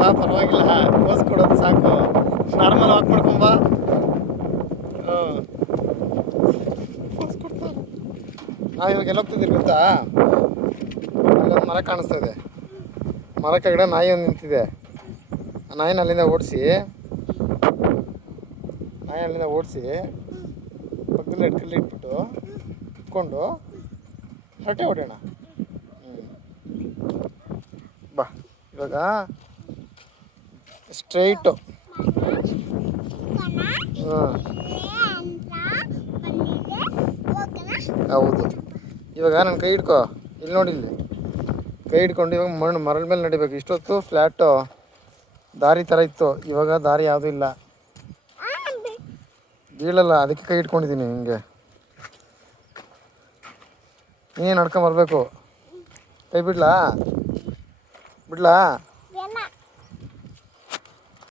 ಬಾ ಪರವಾಗಿಲ್ಲ, ಪೋಸ್ ಕೊಡೋದು ಸಾಕು. Normal walk ಮಾಡ್ಕೊಂಬ. ಪೋಸ್ ಕೊಡ್ತಾರೆ. ನಾವು ಇವಾಗ ಎಲ್ಲ ಹೋಗ್ತಿದ್ದೀರಿ ಗೊತ್ತಾ? ಅಲ್ಲೊಂದು ಮರ ಕಾಣಿಸ್ತಾ ಇದೆ. ಮರ ಕೆಳಗಡೆ ನಾಯಿ ಒಂದು ನಿಂತಿದೆ. ಆ ನಾಯಿನ ಅಲ್ಲಿಂದ ಓಡಿಸಿ ಪಕ್ಕದಲ್ಲಿ ಎಡ್ಕಲ್ಲಿ ಇಟ್ಬಿಟ್ಟು ಕುತ್ಕೊಂಡು ಹರಟೆ ಹೊಡೆಯೋಣ. ಬಾ ಇವಾಗ ಸ್ಟ್ರೈಟು. ಹೌದು. ಇವಾಗ ನನ್ನ ಕೈ ಹಿಡ್ಕೊ. ಇಲ್ಲಿ ನೋಡಿ, ಇಲ್ಲಿ ಕೈ ಹಿಡ್ಕೊಂಡು ಇವಾಗ ಮರಳ ಮೇಲೆ ನಡಿಬೇಕು. ಇಷ್ಟೊತ್ತು ಫ್ಲ್ಯಾಟು ದಾರಿ ಥರ ಇತ್ತು, ಇವಾಗ ದಾರಿ ಯಾವುದೂ ಇಲ್ಲ. ಬೀಳಲ್ಲ, ಅದಕ್ಕೆ ಕೈ ಇಟ್ಕೊಂಡಿದ್ದೀನಿ ಹಿಂಗೆ. ನೀನು ನಡ್ಕೊಂಬರ್ಬೇಕು. ಕೈ ಬಿಡ್ಲಾ?